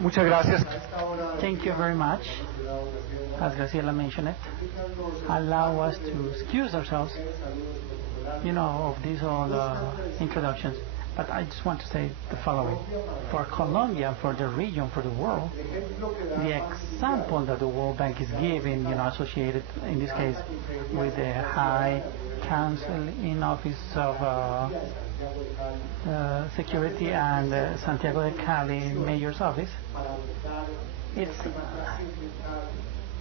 Muchas gracias. Thank you very much. As Graciela mentioned it, allow us to excuse ourselves, of these all introductions. But I just want to say the following. For Colombia, for the region, for the world, the example that the World Bank is giving, associated in this case with the High Council in Office of Security and Santiago de Cali Mayor's Office, it's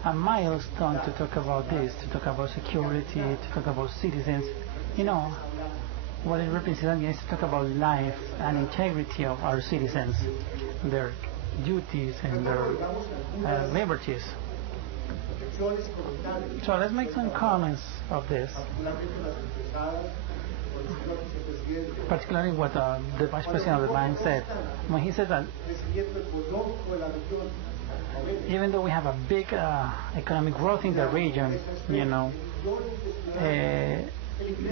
a milestone to talk about this, to talk about security, to talk about citizens. What it represents is to talk about life and integrity of our citizens, their duties and their liberties. So let's make some comments of this, particularly what the Vice President of the bank said, when he said that even though we have a big economic growth in the region,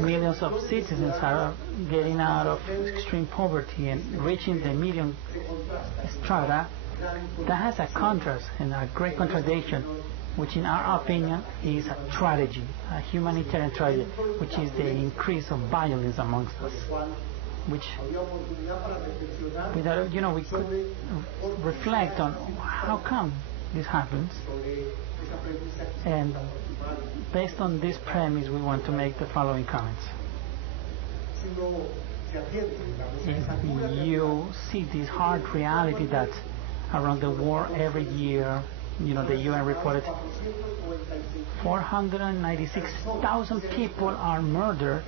millions of citizens are getting out of extreme poverty and reaching the medium strata. That has a contrast and a great contradiction, which in our opinion is a tragedy, a humanitarian tragedy, which is the increase of violence amongst us, which without, we could reflect on how come this happens. And based on this premise, we want to make the following comments. If you see this hard reality that around the world every year, the UN reported 496,000 people are murdered,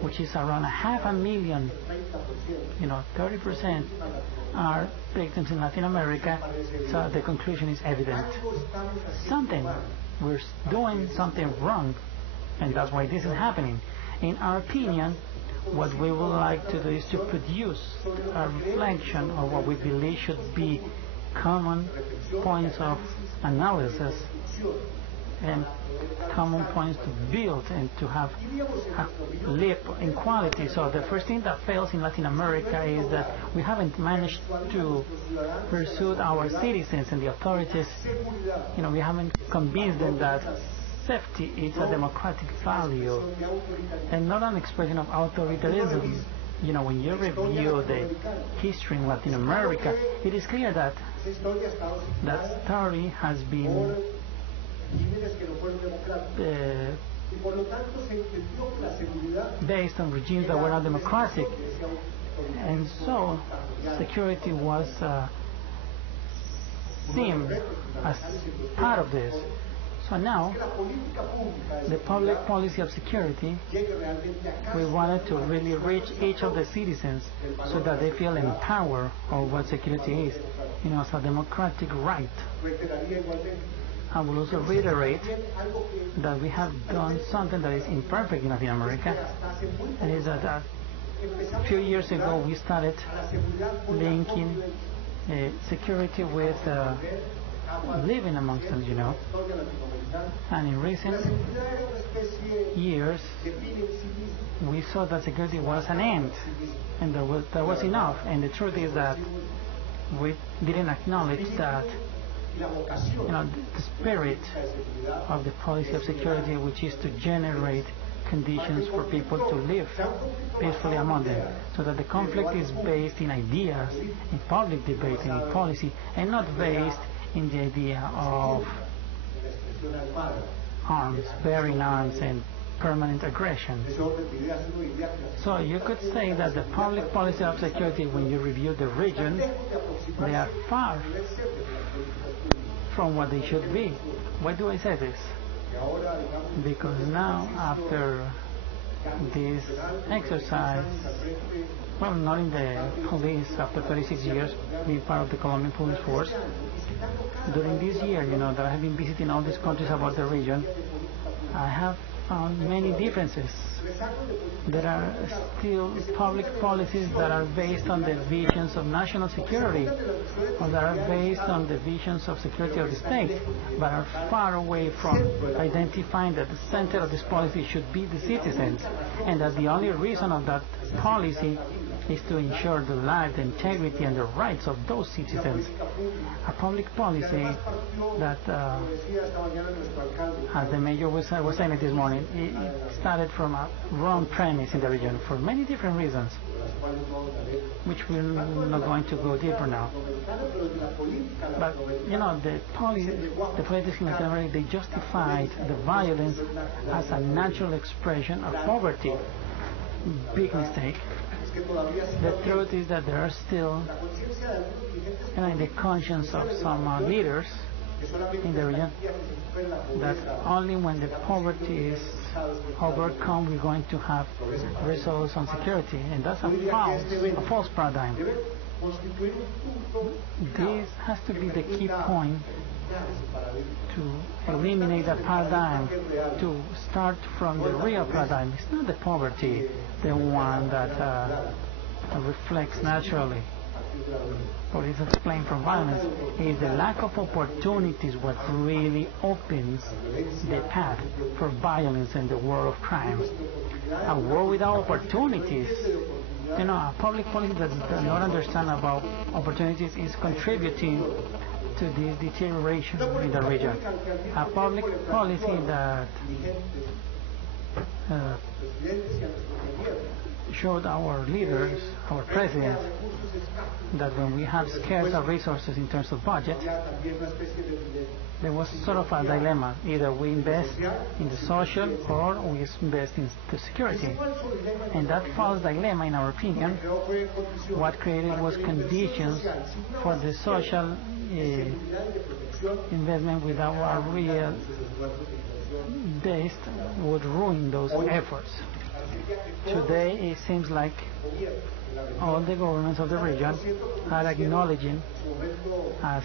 which is around 500,000, 30% are victims in Latin America, so the conclusion is evident. We're doing something wrong, and that's why this is happening. In our opinion, what we would like to do is to produce a reflection of what we believe should be common points of analysis and common points to build and to have live in quality. So the first thing that fails in Latin America is that we haven't managed to pursue our citizens and the authorities. We haven't convinced them that safety is a democratic value and not an expression of authoritarianism. When you review the history in Latin America, it is clear that that story has been based on regimes that were not democratic, and so security was seen as part of this. So now, the public policy of security, we wanted to really reach each of the citizens so that they feel empowered of what security is, as a democratic right. I will also reiterate that we have done something that is imperfect in Latin America, and is that a few years ago we started linking security with living amongst them, and in recent years we saw that security was an end, and that was enough. And the truth is that we didn't acknowledge that the spirit of the policy of security, which is to generate conditions for people to live peacefully among them, so that the conflict is based in ideas, in public debate, and in policy, and not based in the idea of arms, bearing arms, and permanent aggression. So you could say that the public policy of security, when you review the region, they are far from what they should be. Why do I say this? Because now, after this exercise, well, not in the police, after 36 years being part of the Colombian police force, during this year, that I have been visiting all these countries about the region, I have found many differences. There are still public policies that are based on the visions of national security, or that are based on the visions of security of the state, but are far away from identifying that the center of this policy should be the citizens, and that the only reason of that policy is to ensure the life, the integrity, and the rights of those citizens. A public policy that, as the mayor was saying it this morning, it started from a wrong premise in the region for many different reasons, which we're not going to go deeper now. But, you know, the politics in Latin America, they justified the violence as a natural expression of poverty. Big mistake. The truth is that there are still, you know, in the conscience of some leaders in the region, that only when the poverty is overcome we're going to have results on security, and that's a false paradigm. This has to be the key point to eliminate that paradigm, to start from the real paradigm. It's not the poverty, the one that reflects naturally or is explained from violence. It's the lack of opportunities what really opens the path for violence in the world of crime. A world without opportunities, you know, a public policy that does not understand about opportunities is contributing to this deterioration in the region. A public policy that showed our leaders, our president, that when we have scarce resources in terms of budget, there was sort of a dilemma. Either we invest in the social or we invest in the security. And that false dilemma, in our opinion, what created was conditions for the social investment without a real base would ruin those efforts. Today it seems like all the governments of the region are acknowledging, as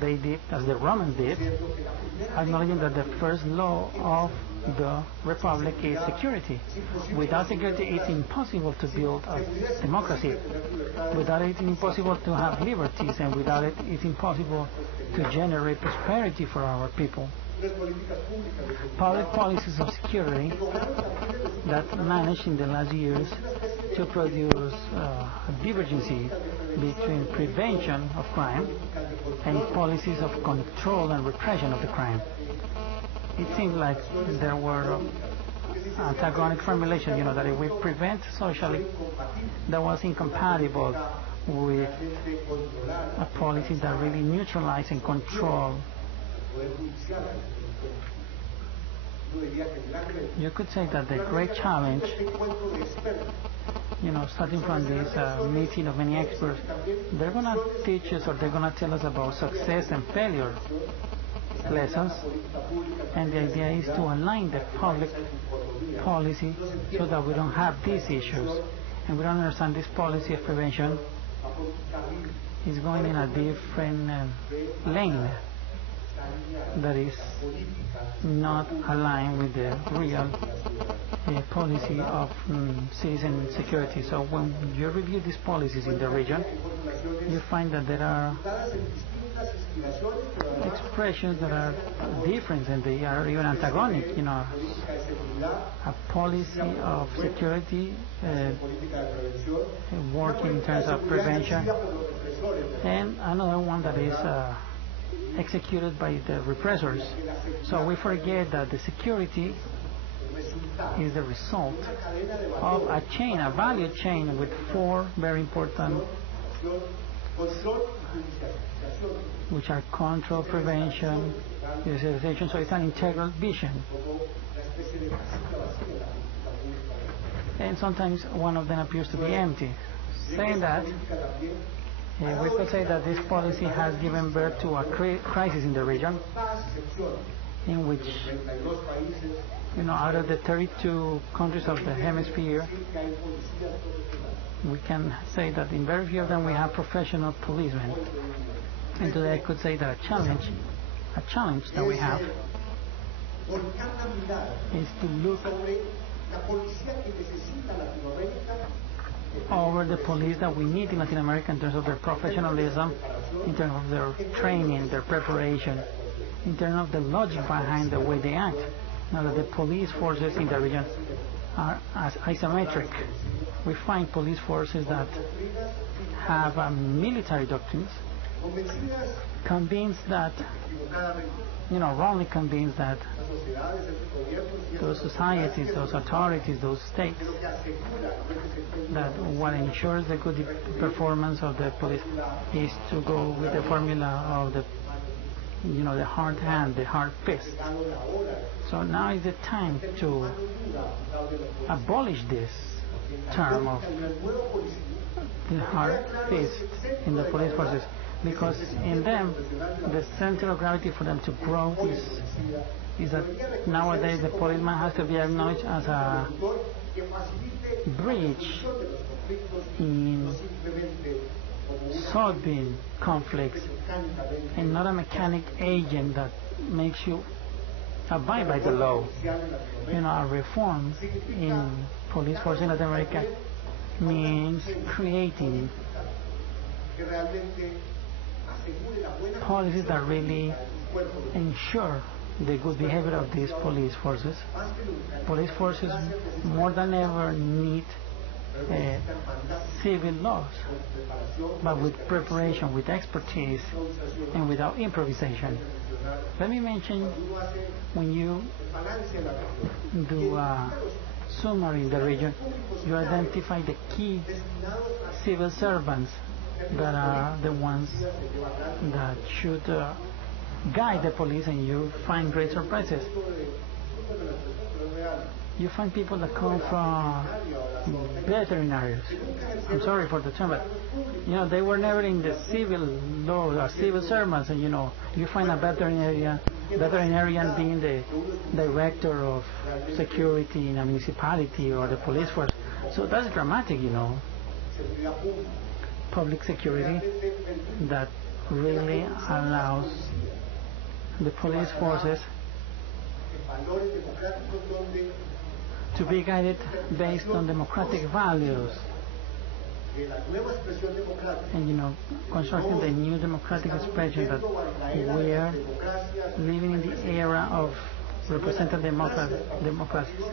they did, as the Romans did, acknowledging that the first law of the republic is security. Without security it's impossible to build a democracy. Without it it's impossible to have liberties, and without it it's impossible to generate prosperity for our people. Public policies of security that managed in the last years to produce a divergence between prevention of crime and policies of control and repression of the crime. It seems like there were antagonic formulations, you know, that if we prevent socially, that was incompatible with a policy that really neutralized and control. You could say that the great challenge, you know, starting from this meeting of many experts, they're going to teach us, or they're going to tell us about success and failure lessons, and the idea is to align the public policy so that we don't have these issues, and we don't understand this policy of prevention is going in a different lane that is not aligned with the real policy of citizen security. So when you review these policies in the region, you find that there are expressions that are different, and they are even antagonic. You know, a policy of security working in terms of prevention, and another one that is executed by the repressors. So we forget that the security is the result of a chain, a value chain with four very important, which are control, prevention, judicialization. So it's an integral vision. And sometimes one of them appears to be empty. Saying that, we could say that this policy has given birth to a crisis in the region, in which, you know, out of the 32 countries of the hemisphere, we can say that in very few of them we have professional policemen. And today I could say that a challenge that we have is to look over the police that we need in Latin America in terms of their professionalism, in terms of their training, their preparation, in terms of the logic behind the way they act. Now that the police forces in the region are as isometric. We find police forces that have military doctrines, convinced that, wrongly convinced that those societies, those authorities, those states, that what ensures the good performance of the police is to go with the formula of the hard hand, the hard fist. So now is the time to abolish this term of the hard fist in the police forces, because in them the center of gravity for them to grow is that nowadays the policeman has to be acknowledged as a bridge in solving conflicts and not a mechanic agent that makes you abide by the law. A reform in police force in Latin America means creating policies that really ensure the good behavior of these police forces. Police forces more than ever need civil laws, but with preparation, with expertise, and without improvisation. Let me mention, when you do a summary in the region, you identify the key civil servants that are the ones that should guide the police, and you find great surprises. You find people that come from veterinarians. I'm sorry for the term, but they were never in the civil law or civil servants, and you find a veterinarian being the director of security in a municipality or the police force. So that's dramatic, public security that really allows the police forces to be guided based on democratic values, and constructing the new democratic expression that we are living in the era of representative democracies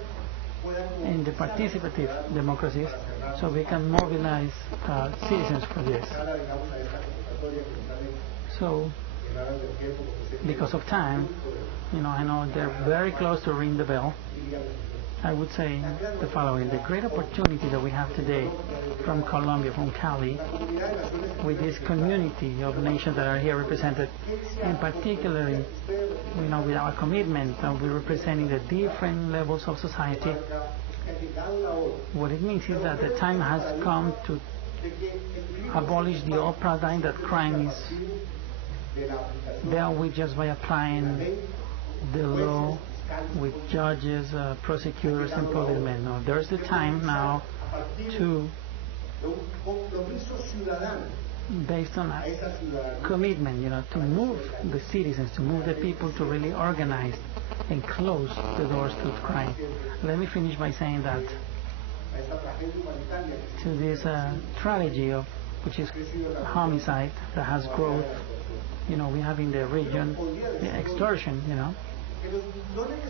and the participative democracies, so we can mobilize citizens for this. So, because of time, I know they're very close to ring the bell. I would say the following: the great opportunity that we have today from Colombia, from Cali, with this community of nations that are here represented, and particularly, with our commitment that we're representing the different levels of society, what it means is that the time has come to abolish the old paradigm that crime is dealt with just by applying the law with judges, prosecutors, and policemen. No, there's the time now to, based on a commitment, to move the citizens, to move the people to really organize and close the doors to crime. Let me finish by saying that to this tragedy of which is homicide that has growth, we have in the region the extortion,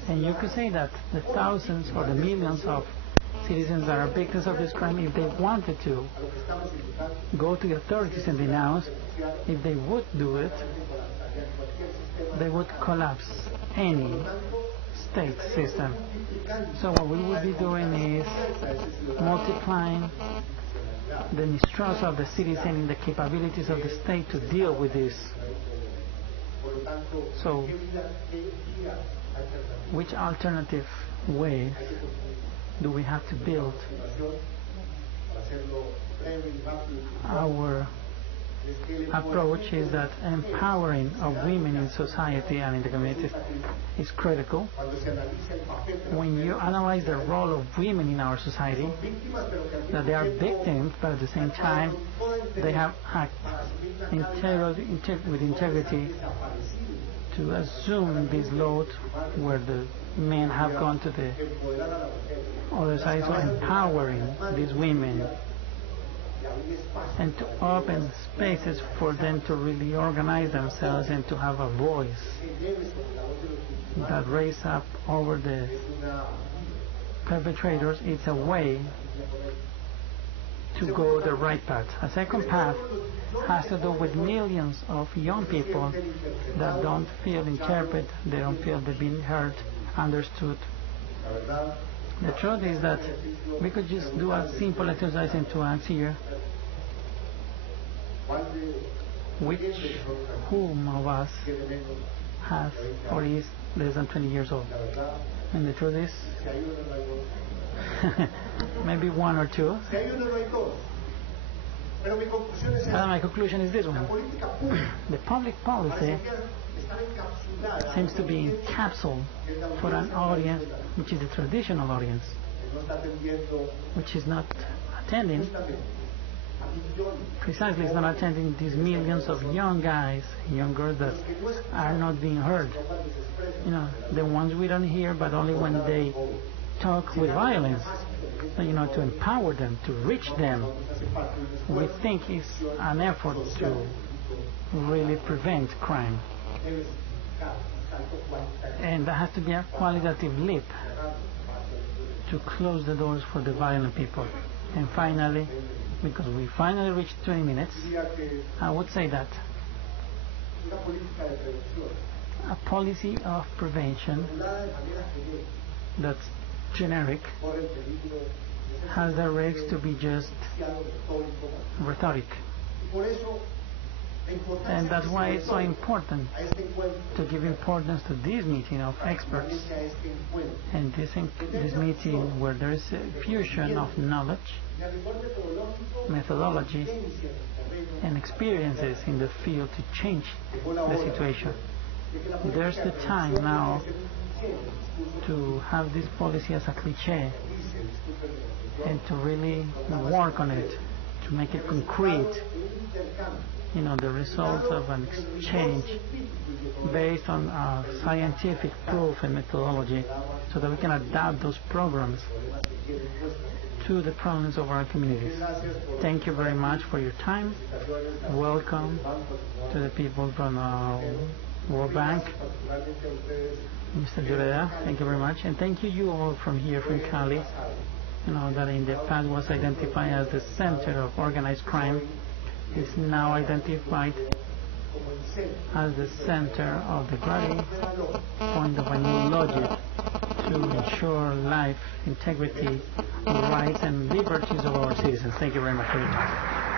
and you could say that the thousands or the millions of citizens that are victims of this crime, if they wanted to go to the authorities and denounce, if they would do it, they would collapse any state system. So what we would be doing is multiplying the mistrust of the citizen in the capabilities of the state to deal with this. So, which alternative way do we have to build our approach? Is that empowering of women in society and in the communities is critical. When you analyze the role of women in our society, that they are victims, but at the same time they have acted with integrity to assume this load where the men have gone to the other side, so empowering these women and to open spaces for them to really organize themselves and to have a voice that raise up over the perpetrators, it's a way to go the right path. A second path has to do with millions of young people that don't feel interpreted, they don't feel they've been heard, understood. The truth is that we could just do a simple exercise in 2 acts here. Whom of us has or is less than 20 years old? And the truth is, maybe 1 or 2. My conclusion is this one. The public policy seems to be encapsulated for an audience which is the traditional audience, which is not attending, precisely is not attending these millions of young guys, young girls that are not being heard. You know, the ones we don't hear, but only when they talk with violence. So, you know, to empower them, to reach them, we think is an effort to really prevent crime. And there has to be a qualitative leap to close the doors for the violent people. And finally, because we finally reached 20 minutes, I would say that a policy of prevention that's generic has the risks to be just rhetoric. And that's why it's so important to give importance to this meeting of experts and this meeting where there is a fusion of knowledge, methodology, and experiences in the field to change the situation. There's the time now to have this policy as a cliché and to really work on it, to make it concrete, you know, the result of an exchange based on scientific proof and methodology, so that we can adapt those programs to the problems of our communities. Thank you very much for your time. Welcome to the people from World Bank. Mr. Lloreda, thank you very much. And thank you all from here, from Cali, you know, that in the past was identified as the center of organized crime, is now identified as the center of the very point of a new logic to ensure life, integrity, rights and liberties of our citizens. Thank you very much for your time.